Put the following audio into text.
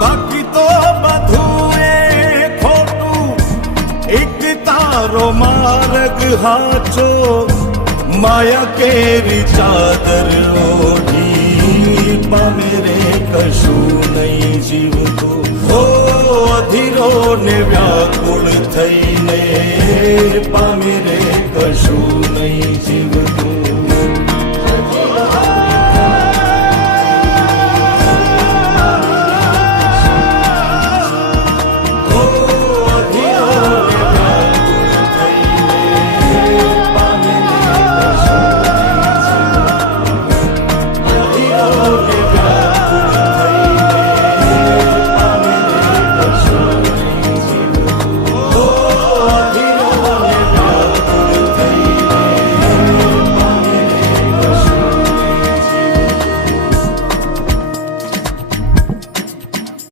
બાકી તો બધું એ ખોટું, એક તારો માર્ગ હાચો, માયા કેરી ચાદર ઓઢી પામે રે કશું નહીં જીવતું. હો અધીરો ને વ્યાકુળ થઈને